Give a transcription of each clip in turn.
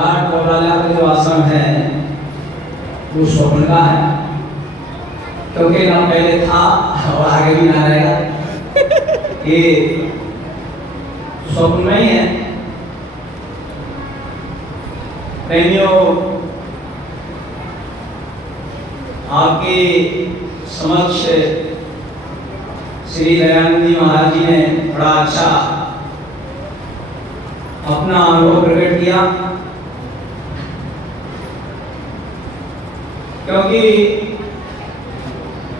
का जो आश्रम है वो स्वप्न का है, क्योंकि ना पहले था और आगे भी ना रहेगा। ये स्वप्न में ही है। प्रेमियों, आपके समक्ष श्री दयानंद जी महाराज जी ने बड़ा अच्छा अपना अनुभव प्रकट किया, क्योंकि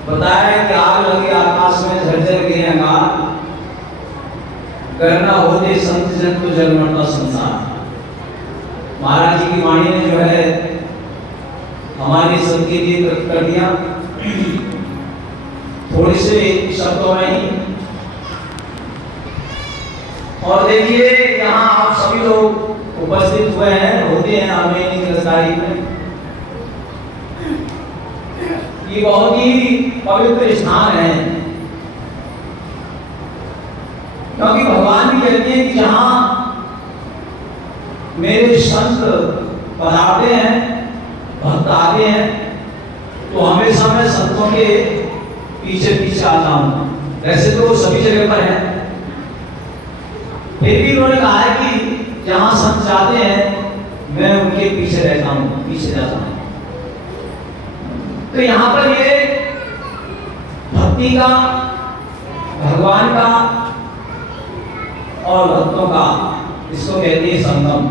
बताया कि आग लगे आकाश में झरझर गिरे अंगार, करना होते संत जन को जल मरता संसार। महाराज जी की वाणी ने जो है हमारी सबके लिए प्रकट कर दिया थोड़े से शब्दों में ही। और देखिए यहाँ आप सभी लोग उपस्थित हुए हैं, होते हैं आर्मेनियन की तारीख में। ये बहुत ही पवित्र स्थान है, क्योंकि भगवान भी कहते हैं कि जहां मेरे संत पधारते हैं, भक्त आते हैं, तो हमेशा मैं संतों के पीछे पीछे आता हूं। वैसे तो सभी जगह पर है, फिर भी उन्होंने कहा है कि जहां संत जाते हैं मैं उनके पीछे रहता हूं, पीछे जाता हूं। तो यहाँ पर ये भक्ति का, भगवान का और भक्तों का, इसको कहते हैं संगम।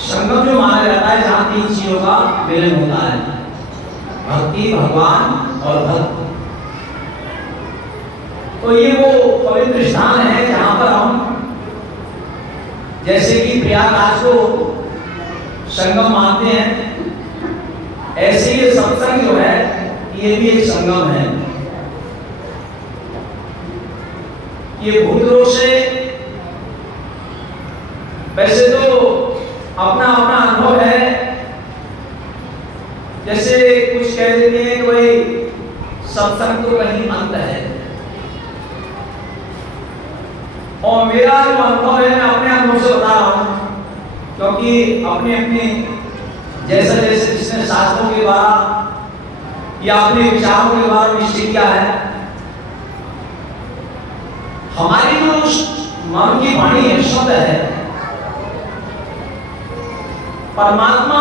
संगम जो माना जाता है जहां तीन चीजों का मिलन होता है, भक्ति, भगवान और भक्त। तो ये वो पवित्र स्थान है जहां पर हम, जैसे कि प्रयागराज को संगम मानते हैं, ऐसे ये सत्संग जो है ये भी एक संगम है। ये भूत रोग से वैसे तो अपना अपना अनुभव है, जैसे कुछ कह देते हैं कि भाई सत्संग तो कहीं अंत है, और मेरा जो अनुभव है मैं अपने अनुभव से बता रहा हूं, क्योंकि अपने अपने जैसा जैसे जिसने शास्त्रों के द्वारा या अपने विचारों के द्वारा निश्चय किया है, हमारी जो मन की वाणी है, शब्द है, परमात्मा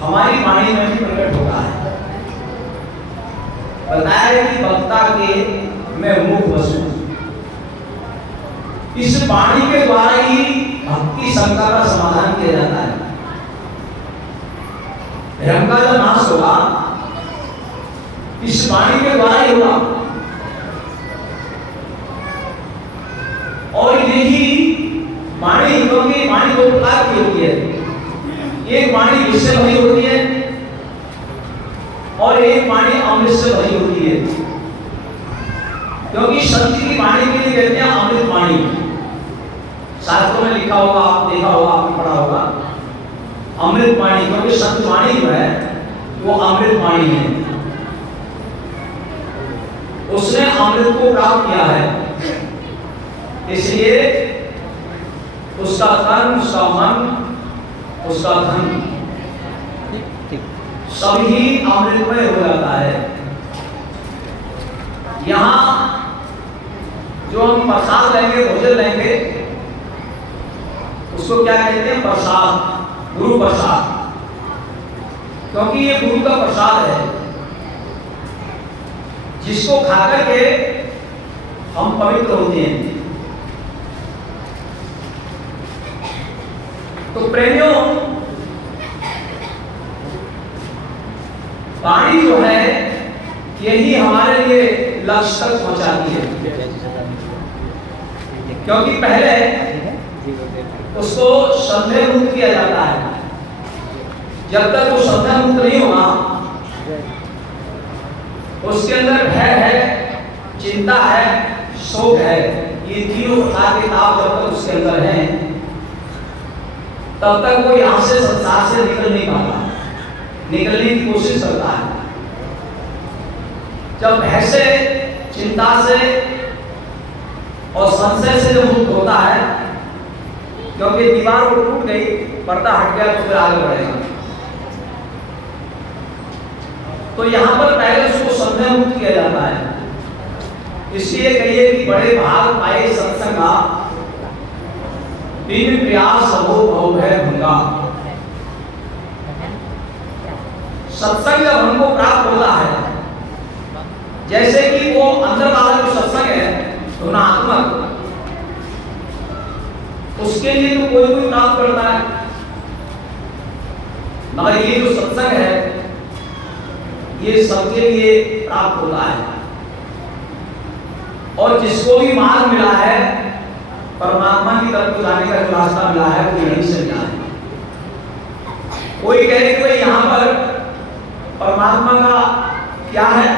हमारी वाणी में भी प्रकट होता है। बताया है कि वक्ता के मैं मुख वसु, इस वाणी के द्वारा ही भक्ति शंका का समाधान किया जाता है। धर्म का जो नाश होगा इस वाणी के द्वारा ही होगा, और यही वाणी, क्योंकि वाणी दो प्रकार की होती है, एक वाणी विष से भरी होती है और एक वाणी अमृत से भरी होती है। क्योंकि संत की वाणी के लिए कहते हैं अमृत वाणी। शास्त्रों में लिखा होगा, आप देखा होगा, आपने पढ़ा होगा अमृत वाणी, क्योंकि संत वाणी जो है वो अमृत वाणी है, उसने अमृत को प्राप्त किया है, इसलिए उसका तन, उसका मन, उसका धन सभी अमृतमय हो जाता है। यहाँ जो हम प्रसाद लेंगे, भोजन लेंगे, उसको क्या कहते हैं? प्रसाद, गुरु प्रसाद, क्योंकि ये गुरु का प्रसाद है, जिसको खाकर के हम पवित्र होते हैं। तो प्रेमियों, वाणी जो है यही हमारे लिए लक्ष्य तक पहुंचाती है, क्योंकि पहले उसको संदेह मुक्त किया जाता है। जब तक वो संदेह मुक्त नहीं होगा, उसके अंदर भय है, चिंता है, शोक है, ये तीनों प्रकार के ताप जब तक उसके अंदर हैं, तब तक वो यहां से संसार से निकल नहीं पाता, निकलने की कोशिश करता है। जब भय से, चिंता से और संशय से जब मुक्त होता है, क्योंकि दीवार वो टूट गई, पर्दा हट गया तो फिर आगे बढ़ेगा। तो यहाँ पर पहले उसको संदेह मुक्त किया जाता है। इसलिए कहिए कि बड़े भाग पाए सत्संगा, बिन प्रयास हो भव है भंगा। सत्संग जब हमको प्राप्त होता है, जैसे कि वो अंदर वाला जो सत्संग है गुणात्मक, उसके लिए तो कोई कोई प्राप्त करता है, मगर ये जो सत्संग है ये सबके लिए प्राप्त होता है। और जिसको भी मार्ग मिला है, परमात्मा की तरफ जाने का जो रास्ता मिला है, वो यहीं से मिला है। कोई कहे कि भाई यहाँ पर परमात्मा का क्या है,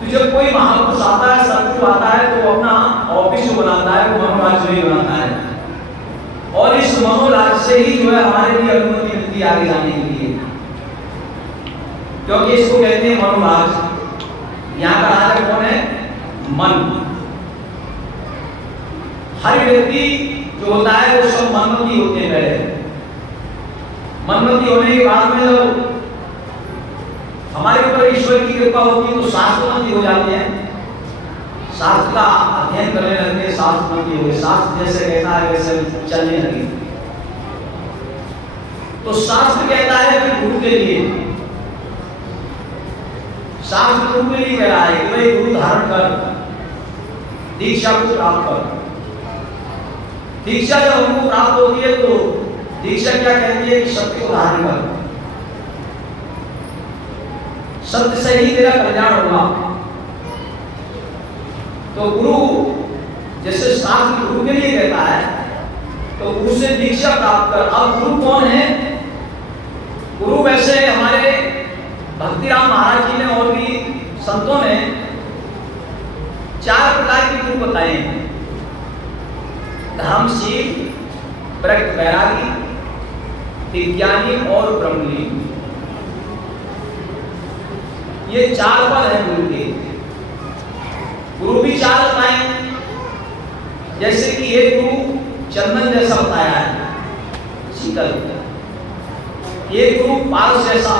तो जब कोई महापुरुष आता है, सत्संग आता है, तो वो अपना ऑफिस जो बनाता है वो मनोराज्य ही बनाता है, और इस मनोराज्य से ही जो है हमारे लिए अनुमति मिलती है आगे जाने के लिए, क्योंकि इसको कहते हैं मनोराज्य। यहाँ का राजा कौन है? मन। हर व्यक्ति जो होता है वो सब मनमती होते हैं। पहले मनमती होने के बाद में जब हमारे ऊपर ईश्वर की कृपा होती है तो शास्त्रमती हो जाते हैं, शास्त्र का अध्ययन करने लगते हैं, शास्त्रमती हो गए, शास्त्र जैसे कहता है वैसे चलने लगे। तो शास्त्र कहता है कि गुरु के लिए, शास्त्र गुरु के लिए कह रहा है कि भाई गुरु धारण कर, दीक्षा को प्राप्त कर। दीक्षा जब हमको प्राप्त होती है तो दीक्षा क्या कहती है कि सत्य को धारण कर, सत्य से ही तेरा कल्याण होगा। तो गुरु जैसे शास्त्र गुरु के लिए कहता है, तो गुरु से दीक्षा प्राप्त कर। अब गुरु कौन है? गुरु वैसे हमारे भक्तिराम महाराज जी ने और भी संतों ने 4 प्रकार के गुरु बताए हैं: धर्मशील, प्रज्ञ वैरागी, विज्ञानी और ब्रह्मलीन। ये 4 पद है गुरु के। गुरु भी 4 बताए, जैसे कि एक गुरु चंदन जैसा बताया है, शीतल। एक गुरु पारस जैसा,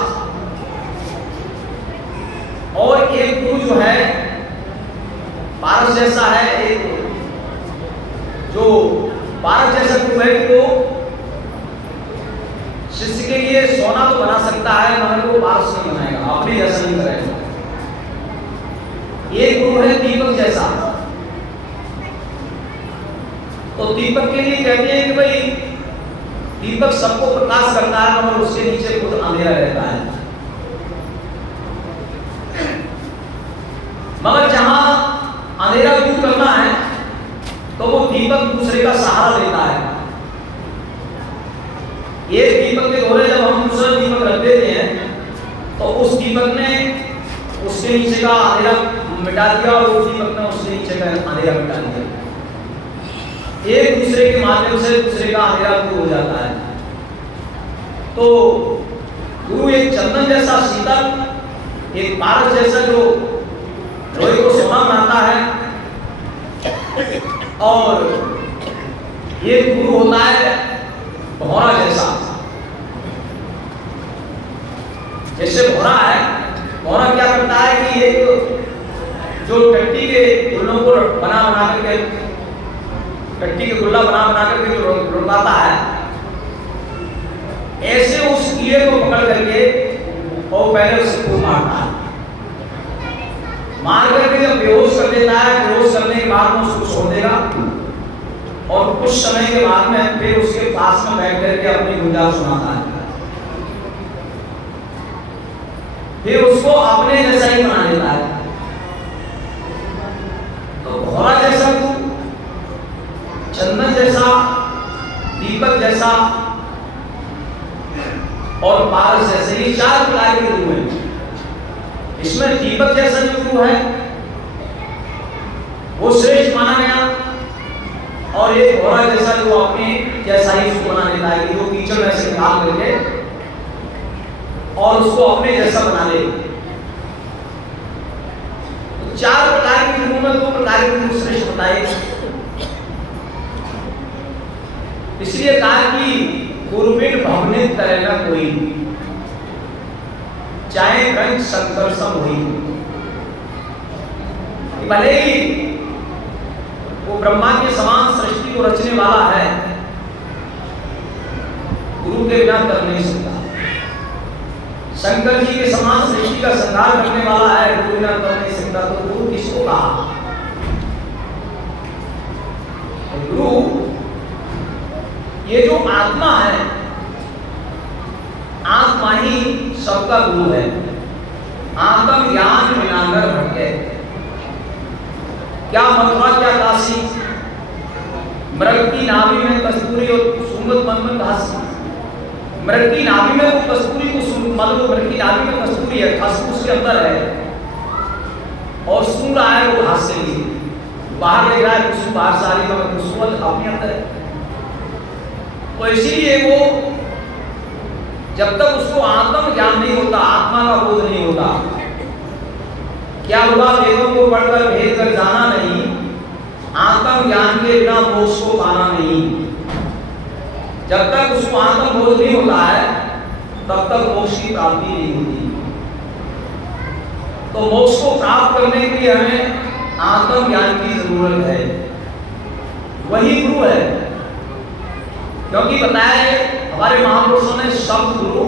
और एक गुरु जो है पारस जैसा है, एक जो पारस जैसा गुरु है कि वो शिष्य के लिए सोना तो बना सकता है, मगर वो पारस नहीं बनाएगा, अपने जैसा नहीं करेगा। एक गुरु है दीपक जैसा। तो दीपक के लिए कहते हैं कि भाई दीपक सबको प्रकाश करता है, मगर उसके नीचे खुद अंधेरा रहता है। मगर जहां अंधेरा दूर करना है तो वो दीपक दूसरे का सहारा लेता है। एक दीपक के दोहरे जब हम दूसरा दीपक रख देते हैं तो उस दीपक ने उसके नीचे का अंधेरा मिटा दिया, और उस दीपक ने उसके नीचे का अंधेरा मिटा दिया। एक दूसरे के माध्यम से दूसरे का अंधेरा दूर हो जाता है। तो गुरु एक चंदन जैसा शीतल, एक पारस जैसा जो लोहे को सोना बनाता है, और ये गुरु होता है भौरा जैसा। जैसे भौरा है, भौरा क्या करता है कि एक जो टट्टी के गुल्लों को बना करके, टट्टी के गुल्ला बना करके जो रुकाता है, ऐसे उस कीड़े को पकड़ करके और पहले उसे खूब मारता है। मार करके जब बेहोश कर देता है, बेहोश करने के बाद में उसको छोड़ देगा, और कुछ समय के बाद में फिर उसके पास में बैठ करके अपनी गुंजाइश सुनाता है, फिर उसको अपने जैसा ही बना देता है। तो भौरा जैसा गुरु, चंदन जैसा, दीपक जैसा और पारस जैसे, ये 4 प्रकार के गुरु हैं। इसमें दीपक जैसा जो गुरु है वो श्रेष्ठ माना गया, और एक भौरा जैसा जो अपने जैसा ही उसको बना देता है कि वो कीचड़ में से निकाल करके और उसको अपने जैसा बना दे। तो 4 प्रकार के गुरु में 2 प्रकार के गुरु श्रेष्ठ बताए। इसलिए कहा कि गुरुबिन भवनित करे न कोई, चाहे रंग संकर्षण हुई। भले ही वो ब्रह्मा के समान सृष्टि को रचने वाला है, गुरु के बिना कर नहीं सकता। शंकर जी के समान सृष्टि का संहार करने वाला है, गुरु बिना कर नहीं सकता। तो गुरु किसको कहा? गुरु ये जो आत्मा है, आत्मा ही सबका गुरु है। आत्म ज्ञान विनागर भटके, क्या मथुरा क्या काशी, मृग की नाभि में कस्तूरी और सुगंध मन घासी। मृग की नाभि में वो कस्तूरी को मतलब मृग की नाभि में कस्तूरी है, खुशबू उसके अंदर है और सूंघ रहा है वो घास से लिए, बाहर देख रहा है खुशबू बाहर से आ रही है, खुशबू अपने अंदर है। तो इसीलिए वो जब तक उसको आत्म ज्ञान नहीं होता, आत्मा का बोध नहीं होता, क्या हुआ? वेदों को पढ़कर भेद कर जाना नहीं, आत्म ज्ञान के बिना मोक्ष को पाना नहीं। जब तक उसको आत्म बोध नहीं होता है तब तक मोक्ष की प्राप्ति नहीं होती। तो मोक्ष को प्राप्त करने के लिए हमें आत्म ज्ञान की जरूरत है, वही गुरु है। क्योंकि बताया है हमारे महापुरुषों ने शब्द गुरु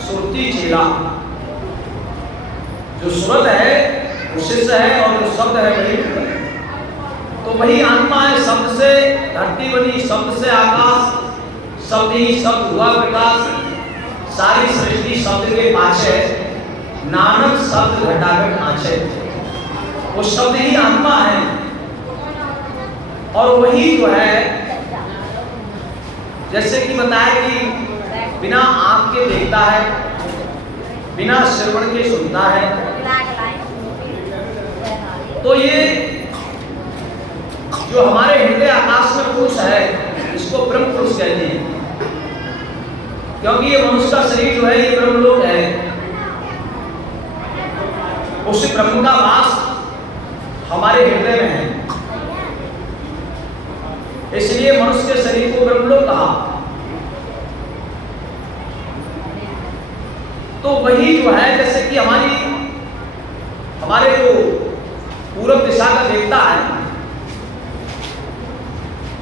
सुरती चेला, जो सुरत है वो शिष्य है और जो शब्द है वही गुरु है। तो वही आत्मा है, शब्द से धरती बनी, शब्द से आकाश, शब्द ही शब्द हुआ प्रकाश, सारी सृष्टि शब्द के पाछे, नानक शब्द घटाकर आछे। वो शब्द ही आत्मा है और वही जो है, जैसे कि बताया कि बिना आंख के देखता है, बिना श्रवण के सुनता है। तो ये जो हमारे हृदय आकाश में पुरुष है, इसको ब्रह्म पुरुष कहते हैं। क्योंकि ये मनुष्य का शरीर जो है ये ब्रह्मलोक है, उस ब्रह्म का वास हमारे हृदय में है, इसलिए मनुष्य के शरीर को ब्रह्मलोक कहा। तो वही जो है, जैसे कि हमारे जो पूर्व दिशा का देवता है,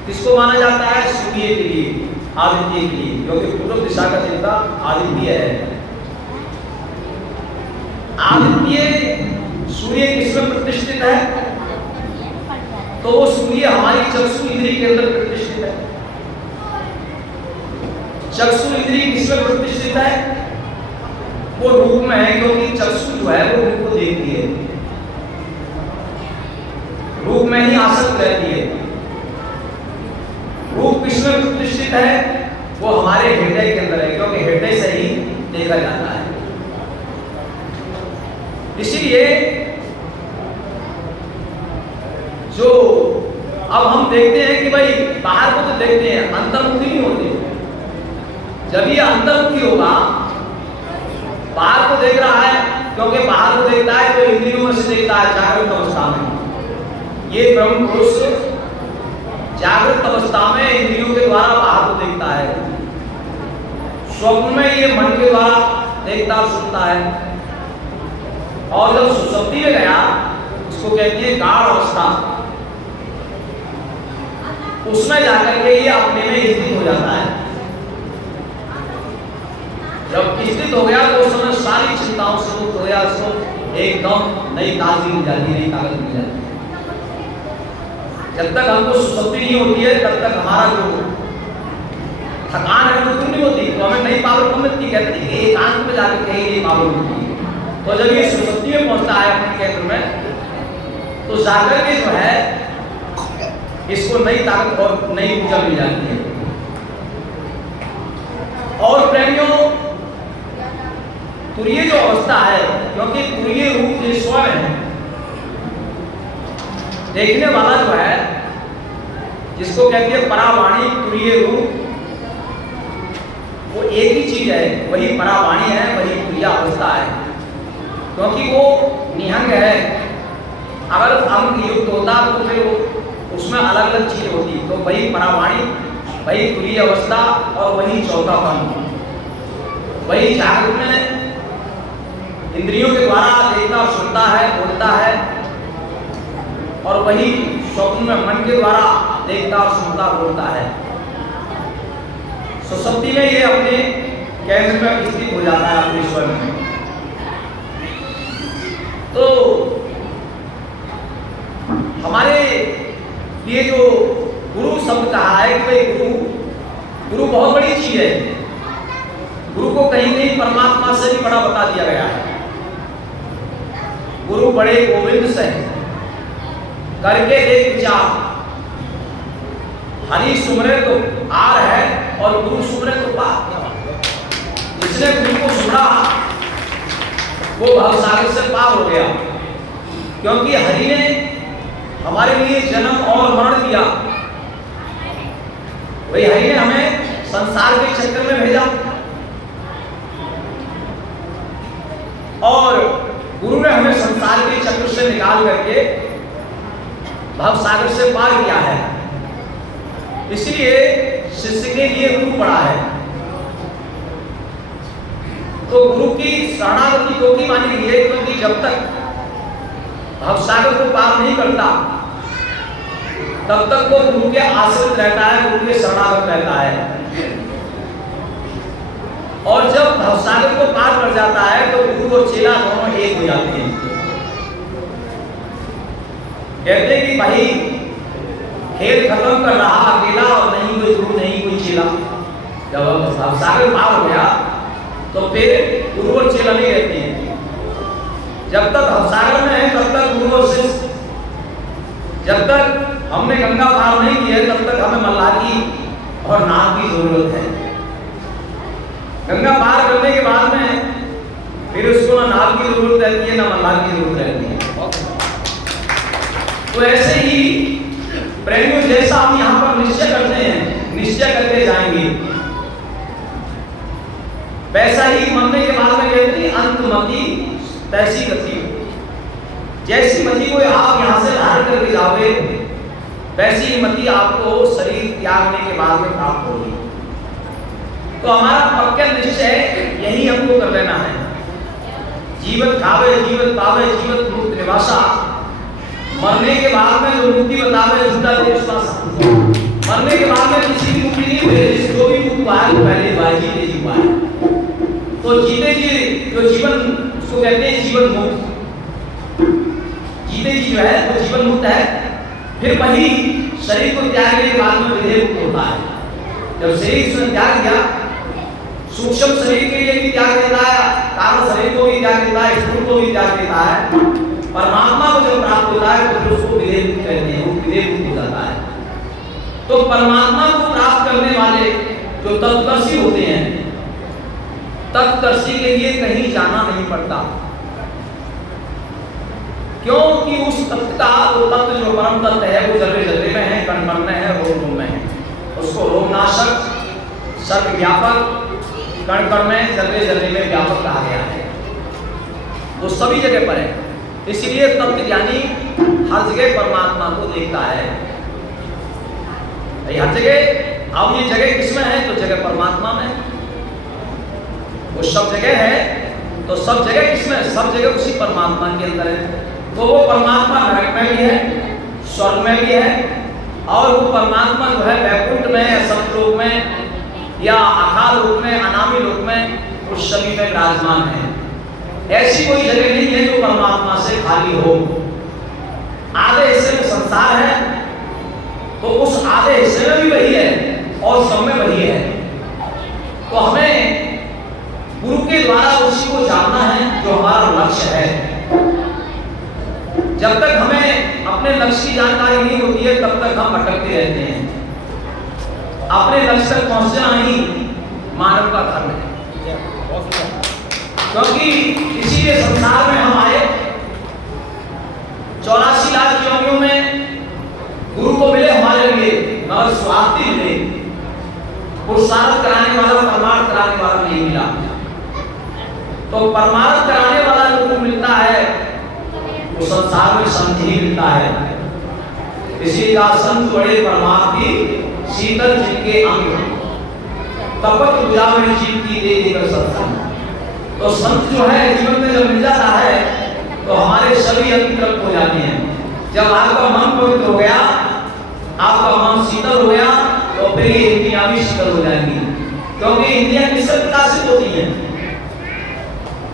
किसको माना जाता है? सूर्य के लिए, आदित्य के लिए, क्योंकि पूर्व दिशा का देवता आदित्य है। आदित्य सूर्य किसमें प्रतिष्ठित है? तो वो सूर्य हमारी चक्षु इंद्रिय के अंदर प्रतिष्ठित है। चक्षु इंद्रिय किसमें प्रतिष्ठित है? वो रूप में है, क्योंकि चक्षु जो है वो रूप को देखती है, रूप में ही आसक्त रहती है। रूप किसमें प्रतिष्ठित है? वो हमारे हृदय के अंदर है, क्योंकि हृदय से ही देखा जाता है। इसीलिए जो अब हम देखते हैं कि भाई बाहर को तो देखते हैं, अंतर्मुखी नहीं होते। जब ये अंतर्मुखी होगा, बाहर को देख रहा है, क्योंकि बाहर को देखता है तो इंद्रियों में से देखता है जागृत अवस्था में। ये ब्रह्म पुरुष जागृत अवस्था में इंद्रियों के द्वारा बाहर को देखता है, स्वप्न में ये मन के द्वारा देखता सुनता है, और जब सुषुप्ति में गया, उसको कहती है गाढ़ अवस्था, उसमें जाकर के ये अपने में स्थित हो जाता है। जब स्थित हो गया तो उस समय सारी चिंताओं से मुक्त हो गया, उसको एकदम नई ताजगी मिल जाती है, नई ताकत मिल जाती है। जब तक हमको सुषुप्ति नहीं होती है तब तक हमारा जो थकान है वो दूर नहीं होती, तो हमें नई पावर कम मिलती। कहते हैं कि एकांत में जाकर कहीं नई पावर मिलती है। तो जब ये सुषुप्ति में पहुंचता है अपने केंद्र में, तो जाकर के जो है इसको नई ताकत और नई ऊर्जा मिल जाती है। और प्रेमियों, तुरीय जो अवस्था है, क्योंकि तुरीय रूप जो स्वयं है, देखने वाला जो है, जिसको कहती है परावाणी तुरीय रूप, वो एक ही चीज है, वही परावाणी है, वही तुरीय अवस्था है। क्योंकि वो निहंग है, अगर अंग युक्त होता तो फिर उसमें अलग अलग चीज होती, तो वही परावाणी वही तुरीय अवस्था और वही चौथापन, वही जागृत में इंद्रियों के द्वारा देखता और सुनता है, बोलता है, और वही स्वप्न में मन के द्वारा देखता और सुनता बोलता है। सुषुप्ति में ये अपने केंद्र में स्थित हो जाता है अपने स्वयं में। तो हमारे लिए जो गुरु शब्द कहा है कि भाई गुरु बहुत बड़ी चीज है। गुरु को कहीं कहीं परमात्मा से भी बड़ा बता दिया गया है। गुरु बड़े गोविंद से करके देख विचार, हरि सुमरे तो आर है और गुरु सुमरे तो पार। जिसने गुरु को सुना वो भवसागर से पार हो गया, क्योंकि हरि ने हमारे लिए जन्म और मरण दिया। वही हरि ने हमें संसार के चक्कर में भेजा और गुरु ने हमें संसार के चक्र से निकाल करके भवसागर से पार किया है। इसलिए शिष्य के लिए गुरु बड़ा है। तो गुरु की शरणागति क्यों मानी गई है? क्योंकि जब तक भवसागर को पार नहीं करता तब तक वो गुरु के आश्रित रहता है, गुरु के शरणागत रहता है। और जब भवसागर को पार कर जाता है तो गुरु और चेला दोनों एक हो जाते हैं। कहते हैं कि भाई खेल खत्म कर रहा अकेला और नहीं कोई गुरु नहीं कोई चेला। जब भवसागर पार हो गया तो फिर गुरु और चेला नहीं रहते हैं। जब तक भवसागर में है तब तक गुरु और शिष्य, जब तक हमने गंगा पार नहीं की है तब तक हमें मल्लाकी और नाव की जरूरत है। गंगा पार करने के बाद में फिर उसको ना नाव की जरूरत रहती है ना मल्लाह की जरूरत रहती है। तो ऐसे ही प्रेमियों जैसा हम यहाँ पर निश्चय करते हैं, निश्चय करके जाएंगे, वैसा ही मरने के बाद में कहते हैं अंतमति तैसी गति। जैसी मति को आप यहाँ से धारण करके जाओगे वैसी ही मति आपको शरीर त्यागने के बाद में प्राप्त होगी। तो हमारा पक्का निश्चय यही हमको कर लेना है। जीवन खावे जीवन पावे जीवन मुक्त निवासा। मरने के बाद में जो मुक्ति बतावे झूठा विश्वास। मरने के बाद में किसी की मुक्ति नहीं हुई। जो भी मुक्त हुआ है पहले भाई जीते जी हुआ है। तो जीते जी जो जीवन उसको कहते हैं जीवन मुक्त। जीते जी जो है वो जीवन मुक्त है। फिर वही शरीर को त्यागने के बाद में विधेय मुक्त होता है। जब शरीर से त्याग दिया, सूक्ष्म शरीर के लिए भी त्याग देता है, कारण शरीर को भी त्याग देता है, स्थूल को भी त्याग देता है। परमात्मा को जब प्राप्त होता है तो फिर उसको विधेय मुक्त कहते हैं, वो विधेय मुक्त हो जाता है। तो परमात्मा को प्राप्त करने वाले जो तत्वदर्शी होते हैं, तत्वदर्शी के लिए कहीं जाना नहीं पड़ता, क्योंकि उस तत्व का वो तत्व जो परम तत्व है वो जर्रे जर्रे में है, कण कण में है, रोम रोम में है। उसको रोमनाशक, सर्वव्यापक, कण कण में जर्रे जर्रे में व्यापक कहा गया है। वो सभी जगह पर है। इसलिए तत्व ज्ञानी हर जगह परमात्मा को देखता है। हर जगह, अब ये जगह किसमें है? तो जगह परमात्मा में। वो सब जगह है तो सब जगह किसमें? सब जगह उसी परमात्मा के अंदर है। तो वो परमात्मा नरक में भी है, स्वर्ग में भी है, और वो परमात्मा जो है वैकुंठ में या सतलोक में या अकाल लोक में, अनामी लोक में, उस सभी में विराजमान है। ऐसी कोई जगह नहीं है जो परमात्मा से खाली हो। आधे हिस्से में संसार है तो उस आधे हिस्से में भी वही है और सब में वही है। तो हमें गुरु के द्वारा उसी को जानना है जो हमारा लक्ष्य है। जब तक हमें अपने लक्ष्य की जानकारी नहीं होती है तब तक हम भटकते रहते हैं। अपने लक्ष्य तक पहुंचना ही मानव का धर्म है। क्योंकि इसीलिए संसार में हम आए। 84 लाख योनियों में गुरु को मिले हमारे लिए, मगर स्वार्थी मिले। पुरुषार्थ कराने वाला, परमार्थ कराने वाला नहीं मिला। तो परमार्थ कराने वाला जो गुरु मिलता है वो संसार में संत ही मिलता है। इसी का संत बड़े परमार्थी शीतल जिनके अंग, तपत बुझावे जीव की दे देकर सत्संग। तो संत जो है जीवन में जब मिल जाता है तो हमारे सभी अंग तृप्त हो जाते हैं। जब आपका मन पवित्र हो गया, आपका मन शीतल हो गया, तो फिर ये इंद्रियां भी शीतल हो जाएंगी, क्योंकि इंद्रियां किससे प्रकाशित होती हैं?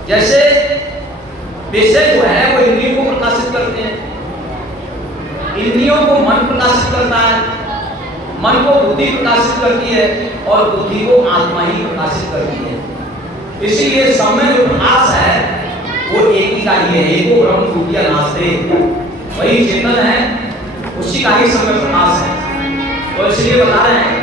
जैसे विषय जो है वो इंद्रियों को प्रकाशित करते हैं, इंद्रियों को मन प्रकाशित करता है, मन को बुद्धि प्रकाशित करती है और बुद्धि को आत्मा ही प्रकाशित करती है। इसीलिए सब में जो प्रकाश है वो एक ही का ही है, एको ब्रह्म द्वितीय नास्ते, वही चेतन है, उसी का ही सब में प्रकाश है। तो इसलिए बता रहे हैं